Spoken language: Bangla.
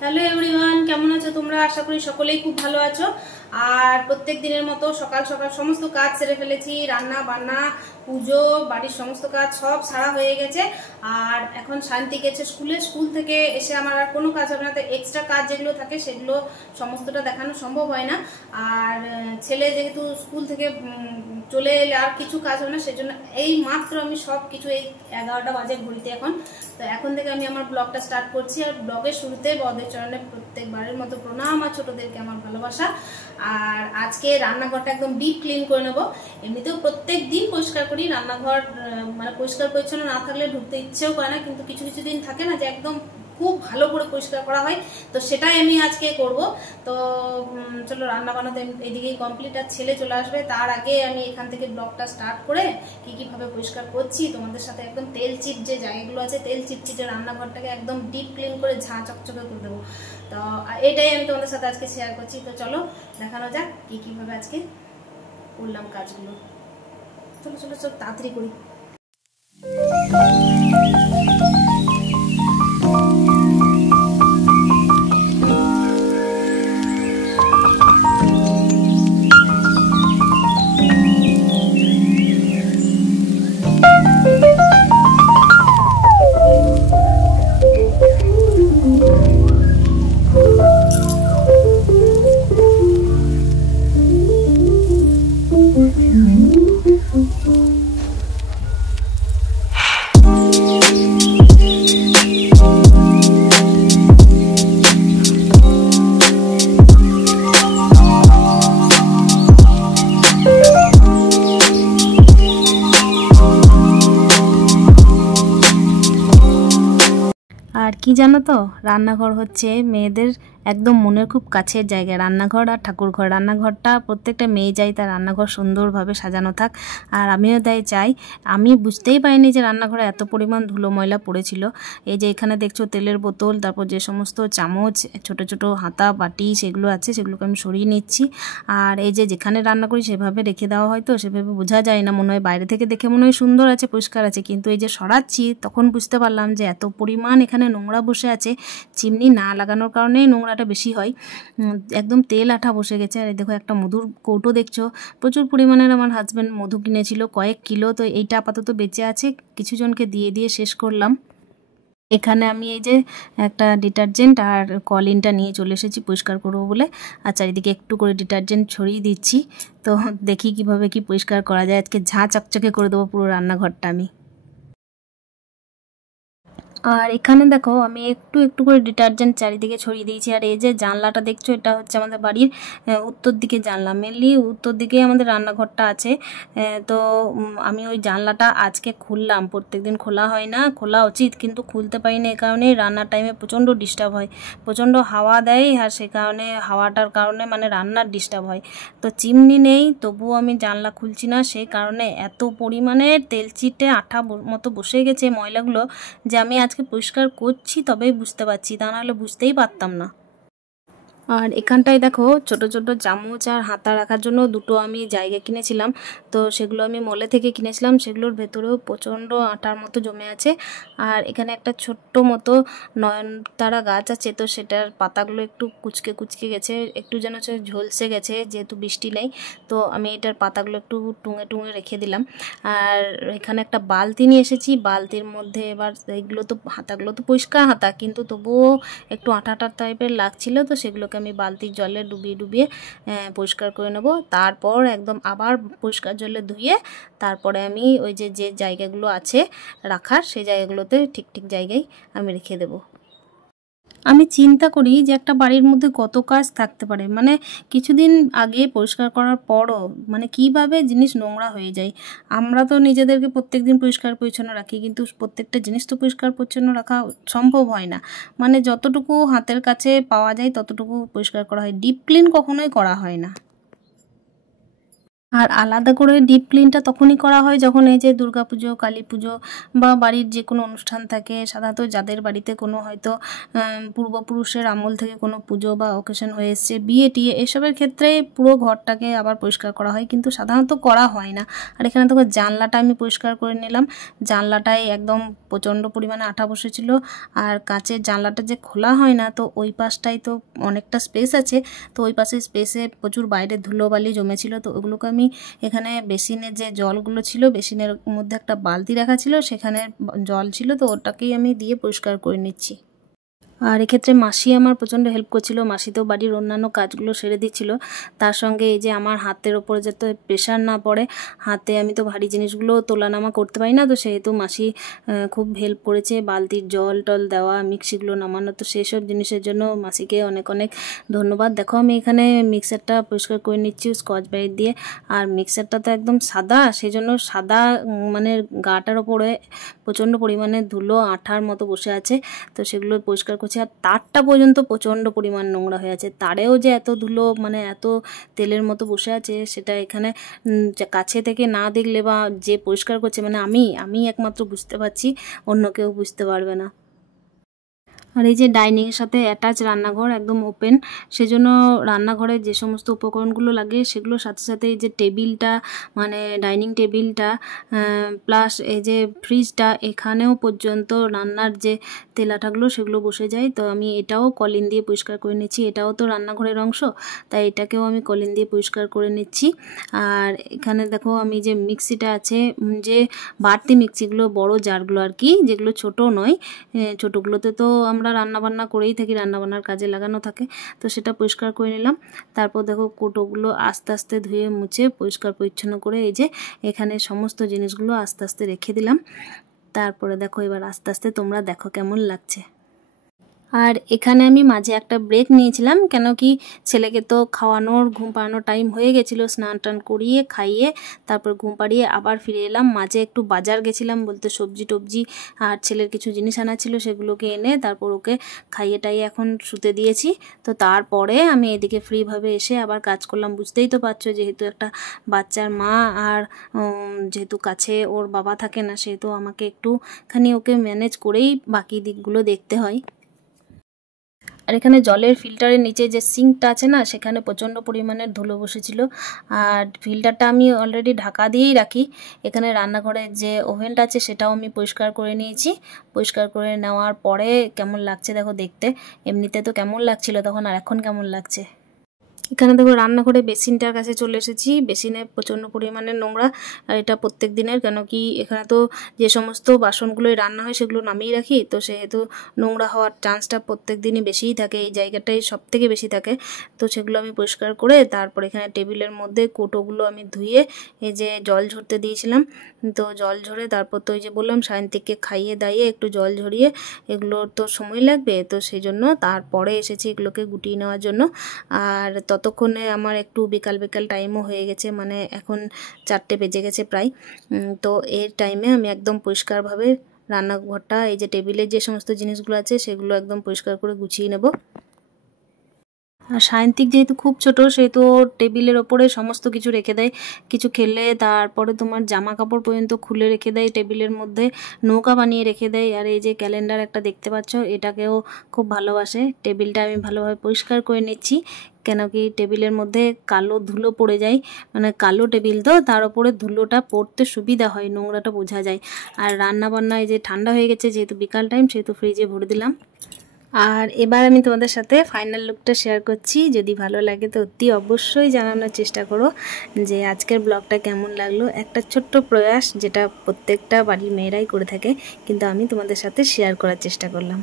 হ্যালো এভরিওয়ান, কেমন আছো তোমরা? আশা করি সকলেই খুব ভালো আছো। আর প্রত্যেক দিনের মতো সকাল সকাল সমস্ত কাজ সেরে ফেলেছি। রান্না বান্না, পুজো, বাড়ির সমস্ত কাজ সব সারা হয়ে গেছে। আর এখন শান্তি গেছে স্কুলে। স্কুল থেকে এসে আমার আর কোনো কাজ হবে না। তো এক্সট্রা কাজ যেগুলো থাকে সেগুলো সমস্তটা দেখানো সম্ভব হয় না। আর ছেলে যেহেতু স্কুল থেকে চলে এলে আর কিছু কাজ হবে না, সেজন্য এই মাত্র আমি সব কিছু এই 11টা বাজে ঘড়িতে এখন। তো এখন থেকে আমি আমার ব্লগটা স্টার্ট করছি। আর ব্লগের শুরুতে বড়দের চরণে প্রত্যেকবারের মতো প্রণাম আর ছোটদেরকে আমার ভালোবাসা। আর আজকে রান্নাঘরটা একদম ডিপ ক্লিন করে নেবো। এমনিতেও প্রত্যেক দিন পরিষ্কার করি রান্নাঘর, মানে পরিষ্কার পরিচ্ছন্ন না থাকলে ঢুকতে ইচ্ছেও করে না, কিন্তু কিছু কিছু দিন থাকে না যে একদম খুব ভালো করে পরিষ্কার করা হয়। তো সেটাই আমি আজকে করব। তো চলো, রান্না বান্না তো এদিকেই কমপ্লিট, আর ছেলে চলে আসবে তার আগে আমি এখান থেকে ব্লগটা স্টার্ট করে কিভাবে পরিষ্কার করছি তোমাদের সাথে একদম তেল চিট যে জায়গাগুলো আছে, তেল চিটচিটে রান্নাঘরটাকে একদম ডিপ ক্লিন করে ঝাঁ চকচকে করে দেবো। তো এটাই আমি তোমাদের সাথে আজকে শেয়ার করছি। তো চলো দেখানো যাক কিভাবে আজকে করলাম কাজগুলো। চলো চলো চলো তাড়াতাড়ি করি। আর কি জানো তো, রান্নাঘর হচ্ছে মেয়েদের একদম মনের খুব কাছের জায়গা। রান্নাঘর আর ঠাকুরঘর, রান্নাঘরটা প্রত্যেকটা মেয়ে চাই তার রান্নাঘর সুন্দরভাবে সাজানো থাক। আর আমিও তাই চাই। আমি বুঝতেই পারিনি যে রান্নাঘরে এত পরিমাণ ধুলো ময়লা পড়েছিল। এই যে এখানে দেখছো তেলের বোতল, তারপর যে সমস্ত চামচ, ছোট ছোট হাতা বাটি সেগুলো আছে, সেগুলোকে আমি সরিয়ে নিচ্ছি। আর এই যে যেখানে রান্না করি সেভাবে রেখে দেওয়া হয়, তো সেভাবে বোঝা যায় না, মনে হয় বাইরে থেকে দেখে মনে হয় সুন্দর আছে, পরিষ্কার আছে, কিন্তু এই যে সরাচ্ছি তখন বুঝতে পারলাম যে এত পরিমাণ এখানে নোংরা বসে আছে। চিমনি না লাগানোর কারণেই নোংরাটা বেশি হয়। একদম তেল আঠা বসে গেছে। আর দেখো একটা মধুর কৌটো দেখছো, প্রচুর পরিমাণের আমার হাজব্যান্ড মধু কিনেছিল, কয়েক কিলো। তো এইটা আপাতত বেঁচে আছে, কিছু জনকে দিয়ে দিয়ে শেষ করলাম। এখানে আমি এই যে একটা ডিটারজেন্ট আর কলিনটা নিয়ে চলে এসেছি পরিষ্কার করবো বলে। আর চারিদিকে একটু করে ডিটারজেন্ট ছড়িয়ে দিচ্ছি। তো দেখি কিভাবে কি পরিষ্কার করা যায়। আজকে ঝাঁ চকচকে করে দেবো পুরো রান্নাঘরটা আমি। আর এখানে দেখো আমি একটু একটু করে ডিটারজেন্ট চারিদিকে ছড়িয়ে দিয়েছি। আর এই যে জানলাটা দেখছো, এটা হচ্ছে আমাদের বাড়ির উত্তর দিকে জানলা। মেনলি উত্তর দিকে আমাদের রান্নাঘরটা আছে। তো আমি ওই জানলাটা আজকে খুললাম। প্রত্যেকদিন খোলা হয় না, খোলা উচিত, কিন্তু খুলতে পারি না। এই কারণে রান্নার টাইমে প্রচণ্ড ডিস্টার্ব হয়, প্রচণ্ড হাওয়া দেয়, আর সে কারণে হাওয়াটার কারণে মানে রান্নার ডিস্টার্ব হয়। তো চিমনি নেই, তবুও আমি জানলা খুলছি না। সেই কারণে এত পরিমাণে তেলচিটে আঠা মতো বসে গেছে ময়লাগুলো, যে আমি আজকে পরিষ্কার করছি তবেই বুঝতে পারছি, তা নাহলে বুঝতেই পারতাম না। আর এখানটায় দেখো ছোট ছোট চামচ আর হাতা রাখার জন্য দুটো আমি জায়গা কিনেছিলাম। তো সেগুলো আমি মলে থেকে কিনেছিলাম, সেগুলোর ভেতরেও প্রচণ্ড আটার মতো জমে আছে। আর এখানে একটা ছোট্ট মতো নয়নতারা গাছ আছে, তো সেটার পাতাগুলো একটু কুচকে কুচকে গেছে, একটু যেন ঝলসে গেছে, যেহেতু বৃষ্টি নেই। তো আমি এটার পাতাগুলো একটু টুঙে টুঙে রেখে দিলাম। আর এখানে একটা বালতি নিয়ে এসেছি, বালতির মধ্যে এবার এইগুলো তো হাতাগুলো তো পরিষ্কার হাতা, কিন্তু তবুও একটু আঠা আঠা টাইপের লাগছিল। তো সেগুলোকে আমি বালতির জলে ডুবিয়ে ডুবিয়ে পরিষ্কার করে নেব। তারপর একদম আবার পরিষ্কার জলে ধুয়ে তারপরে আমি ওই যে যে জায়গাগুলো আছে রাখার, সেই জায়গাগুলোতে ঠিক ঠিক জায়গায় আমি রেখে দেব। আমি চিন্তা করি যে একটা বাড়ির মধ্যে কত কাজ থাকতে পারে, মানে কিছুদিন আগে পরিষ্কার করার পরও মানে কিভাবে জিনিস নোংরা হয়ে যায়। আমরা তো নিজেদেরকে প্রত্যেকদিন পরিষ্কার পরিচ্ছন্ন রাখি, কিন্তু প্রত্যেকটা জিনিস তো পরিষ্কার পরিচ্ছন্ন রাখা সম্ভব হয় না। মানে যতটুকু হাতের কাছে পাওয়া যায় ততটুকু পরিষ্কার করা হয়, ডিপ ক্লিন কখনোই করা হয় না। আর আলাদা করে ডিপ ক্লিনটা তখনই করা হয় যখন এই যে দুর্গাপুজো, কালী পুজো বা বাড়ির যে কোনো অনুষ্ঠান থাকে। সাধারণত যাদের বাড়িতে কোনো হয়তো পূর্বপুরুষের আমল থেকে কোনো পুজো বা অকেশন হয়ে এসছে, বিয়ে টিয়ে, এসবের ক্ষেত্রে পুরো ঘরটাকে আবার পরিষ্কার করা হয়, কিন্তু সাধারণত করা হয় না। আর এখানে দেখো জানলাটা আমি পরিষ্কার করে নিলাম। জানলাটায় একদম প্রচণ্ড পরিমাণে আঠা বসেছিল, আর কাঁচের জানলাটা যে খোলা হয় না, তো ওই পাশটায় তো অনেকটা স্পেস আছে, তো ওই পাশের স্পেসে প্রচুর বাইরে ধুলোবালি জমেছিল। তো ওগুলোকে আমি এখানে বেসিনের যে জলগুলো ছিল, বেসিনের মধ্যে একটা বালতি রাখা ছিল, সেখানে জল ছিল, তো ওটাকেই আমি দিয়ে পরিষ্কার করে নিচ্ছি। আর এক্ষেত্রে মাসি আমার প্রচণ্ড হেল্প করছিল। মাসি তো বাড়ির অন্যান্য কাজগুলো সেরে দিচ্ছিল, তার সঙ্গে এই যে আমার হাতের ওপরে যাতে প্রেশার না পড়ে, হাতে আমি তো ভারী জিনিসগুলো তোলানামা করতে পারি না, তো সেহেতু মাসি খুব হেল্প করেছে। বালতির জল টল দেওয়া, মিক্সিগুলো নামানো, তো সেসব জিনিসের জন্য মাসিকে অনেক অনেক ধন্যবাদ। দেখো আমি এখানে মিক্সারটা পরিষ্কার করে নিচ্ছি স্কচ ব্রাইট দিয়ে। আর মিক্সারটা তো একদম সাদা, সেই জন্য সাদা মানে গাটার ওপরে প্রচণ্ড পরিমাণে ধুলো আঠার মতো বসে আছে, তো সেগুলো পরিষ্কার করছি। আর তারটা পর্যন্ত প্রচণ্ড পরিমাণ নোংরা হয়ে আছে, তারেও যে এত ধুলো মানে এত তেলের মতো বসে আছে, সেটা এখানে কাছে থেকে না দেখলে বা যে পরিষ্কার করছে মানে আমি একমাত্র বুঝতে পারছি, অন্য কেউ বুঝতে পারবে না। আর এই যে ডাইনিংয়ের সাথে অ্যাটাচ রান্নাঘর, একদম ওপেন, সেজন্য রান্নাঘরে যে সমস্ত উপকরণগুলো লাগে সেগুলোর সাথে সাথে এই যে টেবিলটা মানে ডাইনিং টেবিলটা প্লাস এই যে ফ্রিজটা, এখানেও পর্যন্ত রান্নার যে তেলাটাগুলো সেগুলো বসে যায়। তো আমি এটাও কলিন দিয়ে পরিষ্কার করে নিচ্ছি, এটাও তো রান্নাঘরের অংশ, তাই এটাকেও আমি কলিন দিয়ে পরিষ্কার করে নিচ্ছি। আর এখানে দেখো আমি যে মিক্সিটা আছে, যে বাড়তি মিক্সিগুলো বড় জারগুলো আর কি, যেগুলো ছোট নয়, ছোটোগুলোতে তো আমরা রান্নাবান্না করেই থাকি, রান্নাবান্নার কাজে লাগানো থাকে, তো সেটা পরিষ্কার করে নিলাম। তারপর দেখো কোটোগুলো আস্তে আস্তে ধুয়ে মুছে পরিষ্কার পরিচ্ছন্ন করে এই যে এখানে সমস্ত জিনিসগুলো আস্তে আস্তে রেখে দিলাম। তারপরে দেখো এবার আস্তে আস্তে তোমরা দেখো কেমন লাগছে। আর এখানে আমি মাঝে একটা ব্রেক নিয়েছিলাম, কেন কি ছেলেকে তো খাওয়ানোর ঘুম পাড়ানোর টাইম হয়ে গেছিলো, স্নান টান করিয়ে খাইয়ে তারপর ঘুম পাড়িয়ে আবার ফিরে এলাম। মাঝে একটু বাজার গেছিলাম, বলতে সবজি টবজি আর ছেলের কিছু জিনিস আনা ছিল, সেগুলোকে এনে তারপর ওকে খাইয়ে টাইয়ে এখন শুতে দিয়েছি। তো তারপরে আমি এদিকে ফ্রিভাবে এসে আবার কাজ করলাম। বুঝতেই তো পারছো, যেহেতু একটা বাচ্চার মা, আর যেহেতু কাছে ওর বাবা থাকে না, সেহেতু আমাকে একটুখানি ওকে ম্যানেজ করেই বাকি দিকগুলো দেখতে হয়। আর এখানে জলের ফিল্টারের নিচে যে সিঙ্কটা আছে না, সেখানে প্রচণ্ড পরিমাণের ধুলো বসেছিল, আর ফিল্টারটা আমি অলরেডি ঢাকা দিয়েই রাখি। এখানে রান্নাঘরের যে ওভেনটা আছে সেটাও আমি পরিষ্কার করে নিয়েছি। পরিষ্কার করে নেওয়ার পরে কেমন লাগছে দেখো দেখতে, এমনিতে তো কেমন লাগছিল তখন, আর এখন কেমন লাগছে। এখানে দেখো রান্নাঘরে বেসিনটার কাছে চলে এসেছি। বেসিনে প্রচণ্ড পরিমাণে নোংরা, আর এটা প্রত্যেক দিনের, কেন কি এখানে তো যে সমস্ত বাসনগুলোই রান্না হয় সেগুলো নামিয়ে রাখি, তো সেহেতু নোংরা হওয়ার চান্সটা প্রত্যেক দিনই বেশিই থাকে, এই জায়গাটাই সব থেকে বেশি থাকে। তো সেগুলো আমি পরিষ্কার করে তারপর এখানে টেবিলের মধ্যে কোটোগুলো আমি ধুয়ে এই যে জল ঝরতে দিয়েছিলাম, তো জল ঝরে তারপর তো ওই যে বললাম সায়ন্তিককে খাইয়ে দাইয়ে একটু জল ঝরিয়ে, এগুলোর তো সময় লাগবে, তো সেই জন্য তারপরে এসেছি এগুলোকে গুটিয়ে নেওয়ার জন্য। আর ততক্ষণে আমার একটু বিকাল বিকাল টাইমও হয়ে গেছে, মানে এখন 4টে বেজে গেছে প্রায়। তো এর টাইমে আমি একদম পরিষ্কারভাবে রান্নাঘরটা, এই যে টেবিলের যে সমস্ত জিনিসগুলো আছে সেগুলো একদম পরিষ্কার করে গুছিয়ে নেব। আর সায়ন্তিক যেহেতু খুব ছোট, সেহেতু টেবিলের ওপরে সমস্ত কিছু রেখে দেয়, কিছু খেলে তারপরে তোমার জামা কাপড় পর্যন্ত খুলে রেখে দেয়, টেবিলের মধ্যে নৌকা বানিয়ে রেখে দেয়। আর এই যে ক্যালেন্ডার একটা দেখতে পাচ্ছ, এটাকেও খুব ভালোবাসে। টেবিলটা আমি ভালোভাবে পরিষ্কার করে নিচ্ছি, কেন কি টেবিলের মধ্যে কালো ধুলো পড়ে যায়, মানে কালো টেবিল তো, তার উপরে ধুলোটা পড়তে সুবিধা হয়, নোংরাটা বোঝা যায়। আর রান্না বান্না এই যে ঠান্ডা হয়ে গেছে, যেহেতু বিকাল টাইম, সেহেতু ফ্রিজে ভরে দিলাম। আর এবার আমি তোমাদের সাথে ফাইনাল লুকটা শেয়ার করছি। যদি ভালো লাগে তো অতি অবশ্যই জানানোর চেষ্টা করো যে আজকের ব্লগটা কেমন লাগলো। একটা ছোট্ট প্রয়াস, যেটা প্রত্যেকটা বাড়ির মেয়েরাই করে থাকে, কিন্তু আমি তোমাদের সাথে শেয়ার করার চেষ্টা করলাম।